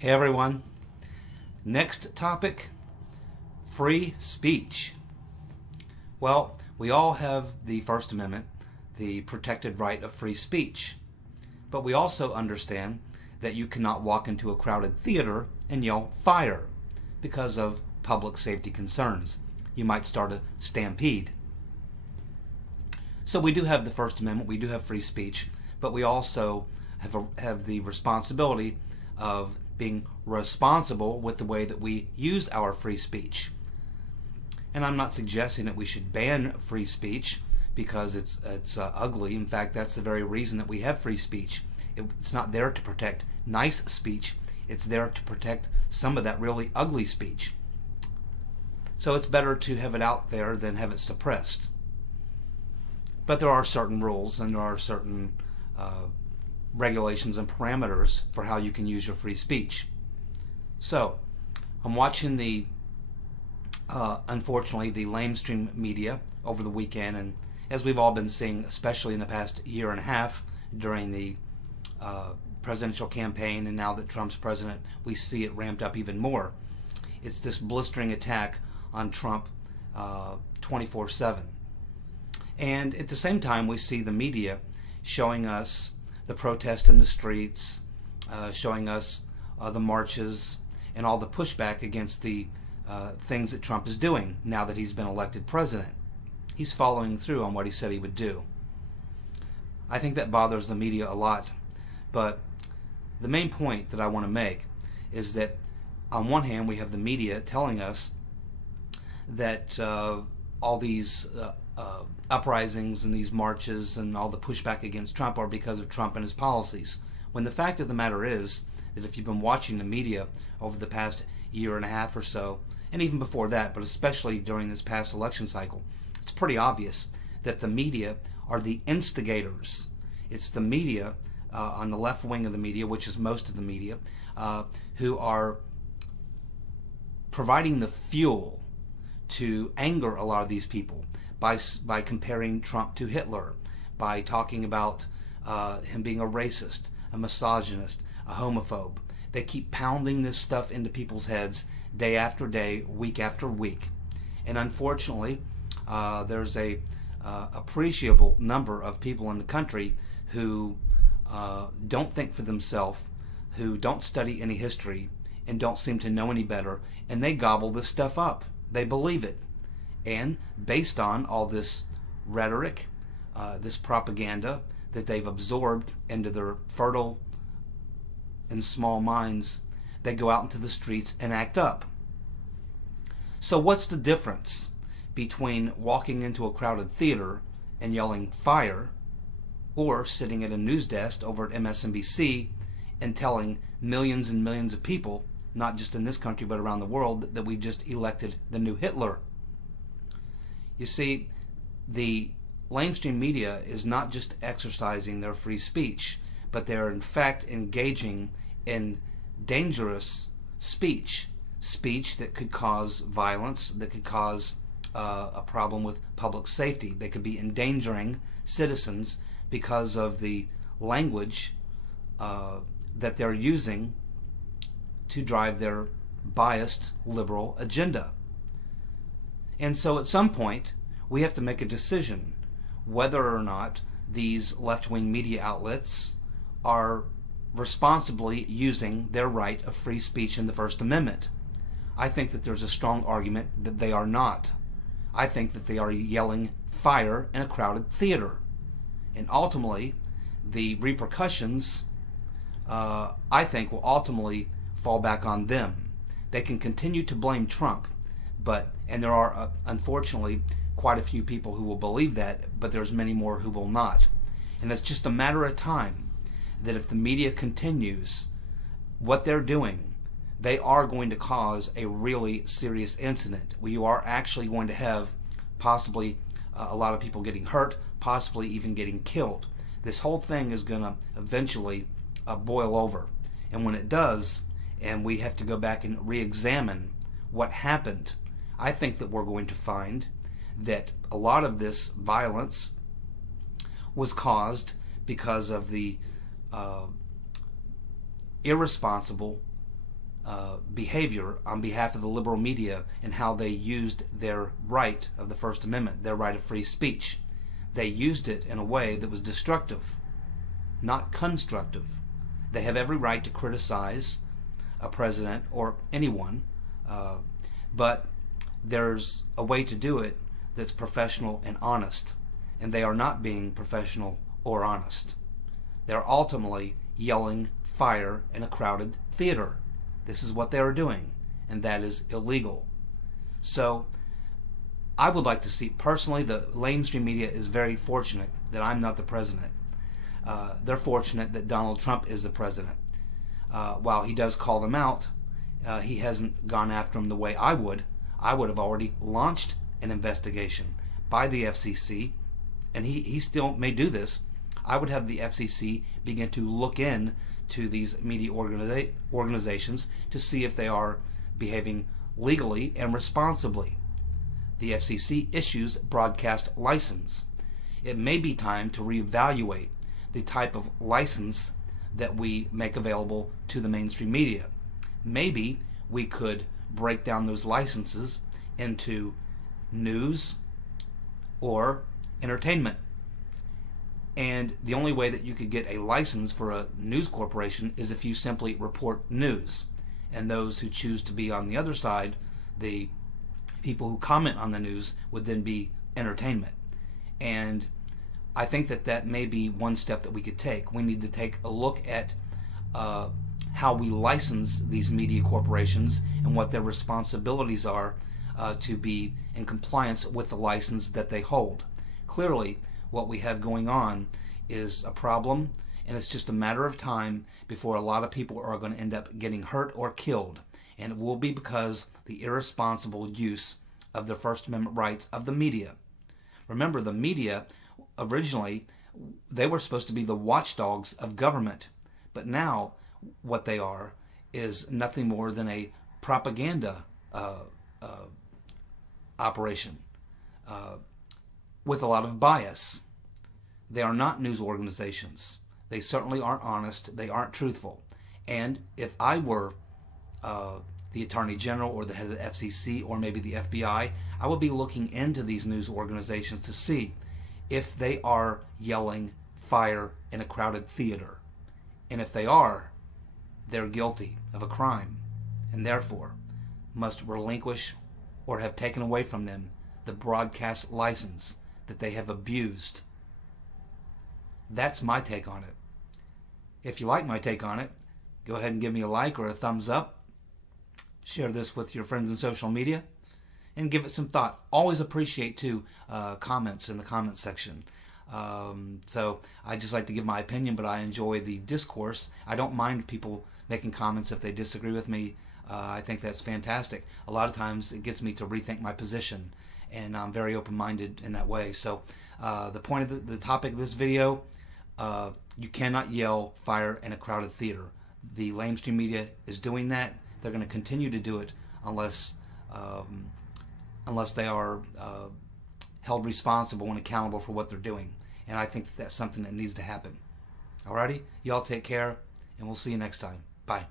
Hey everyone. Next topic, free speech. Well, we all have the First Amendment, the protected right of free speech. But we also understand that you cannot walk into a crowded theater and yell fire because of public safety concerns. You might start a stampede. So we do have the First Amendment, we do have free speech, but we also have the responsibility of being responsible with the way that we use our free speech. And I'm not suggesting that we should ban free speech because it's ugly. In fact, that's the very reason that we have free speech. It's not there to protect nice speech. It's there to protect some of that really ugly speech. So it's better to have it out there than have it suppressed. But there are certain rules and there are certain regulations and parameters for how you can use your free speech. So I'm watching the unfortunately the lamestream media over the weekend, and as we've all been seeing, especially in the past year and a half during the presidential campaign, and now that Trump's president, we see it ramped up even more. It's this blistering attack on Trump 24/7. And at the same time, we see the media showing us the protest in the streets, showing us the marches and all the pushback against the things that Trump is doing now that he's been elected president. He's following through on what he said he would do. I think that bothers the media a lot, but the main point that I want to make is that on one hand we have the media telling us that all these uprisings and these marches and all the pushback against Trump are because of Trump and his policies, when the fact of the matter is that if you've been watching the media over the past year and a half or so, and even before that, but especially during this past election cycle, it's pretty obvious that the media are the instigators. It's the media on the left wing of the media, which is most of the media, who are providing the fuel to anger a lot of these people by comparing Trump to Hitler, by talking about him being a racist, a misogynist, a homophobe. They keep pounding this stuff into people's heads day after day, week after week. And unfortunately, there's a appreciable number of people in the country who don't think for themselves, who don't study any history, and don't seem to know any better, and they gobble this stuff up. They believe it. And based on all this rhetoric, this propaganda that they've absorbed into their fertile and small minds, they go out into the streets and act up. So what's the difference between walking into a crowded theater and yelling fire, or sitting at a news desk over at MSNBC and telling millions and millions of people, not just in this country but around the world, that we just elected the new Hitler? You see, the lamestream media is not just exercising their free speech, but they're in fact engaging in dangerous speech that could cause violence, that could cause a problem with public safety. They could be endangering citizens because of the language that they're using to drive their biased liberal agenda. And so at some point we have to make a decision whether or not these left-wing media outlets are responsibly using their right of free speech in the First Amendment. I think that there's a strong argument that they are not. I think that they are yelling fire in a crowded theater. And ultimately, the repercussions, I think, will ultimately fall back on them. They can continue to blame Trump, and there are unfortunately quite a few people who will believe that, but there's many more who will not. And it's just a matter of time that if the media continues what they're doing, they are going to cause a really serious incident where you are actually going to have possibly a lot of people getting hurt, possibly even getting killed. This whole thing is going to eventually boil over. And when it does, and we have to go back and re-examine what happened, I think that we're going to find that a lot of this violence was caused because of the irresponsible behavior on behalf of the liberal media and how they used their right of the First Amendment, their right of free speech. They used it in a way that was destructive, not constructive. They have every right to criticize a president or anyone, but there's a way to do it that's professional and honest, and they are not being professional or honest. They're ultimately yelling fire in a crowded theater. This is what they are doing, and that is illegal. So I would like to see, personally, the mainstream media is very fortunate that I'm not the president. They're fortunate that Donald Trump is the president. While he does call them out, he hasn't gone after them the way I would. I would have already launched an investigation by the FCC, and he still may do this. I would have the FCC begin to look in to these media organizations to see if they are behaving legally and responsibly. The FCC issues broadcast license. It may be time to reevaluate the type of license that we make available to the mainstream media. Maybe we could break down those licenses into news or entertainment. And the only way that you could get a license for a news corporation is if you simply report news. And those who choose to be on the other side, the people who comment on the news, would then be entertainment. And I think that that may be one step that we could take. We need to take a look at how we license these media corporations and what their responsibilities are to be in compliance with the license that they hold. Clearly, what we have going on is a problem, and it's just a matter of time before a lot of people are going to end up getting hurt or killed. And it will be because the irresponsible use of the First Amendment rights of the media. Remember, the media, originally, they were supposed to be the watchdogs of government. But now, what they are is nothing more than a propaganda operation with a lot of bias. They are not news organizations. They certainly aren't honest. They aren't truthful. And if I were the Attorney General or the head of the FCC or maybe the FBI, I would be looking into these news organizations to see if they are yelling fire in a crowded theater. And if they are, they're guilty of a crime and therefore must relinquish or have taken away from them the broadcast license that they have abused. That's my take on it. If you like my take on it, go ahead and give me a like or a thumbs up. Share this with your friends in social media and give it some thought. Always appreciate, too, comments in the comments section. So I just like to give my opinion, but I enjoy the discourse. I don't mind people making comments if they disagree with me. I think that's fantastic. A lot of times it gets me to rethink my position, and I'm very open-minded in that way. So the point of the topic of this video, you cannot yell fire in a crowded theater. The mainstream media is doing that. They're going to continue to do it unless they are held responsible and accountable for what they're doing. And I think that's something that needs to happen. Alrighty? Y'all take care, and we'll see you next time. Bye.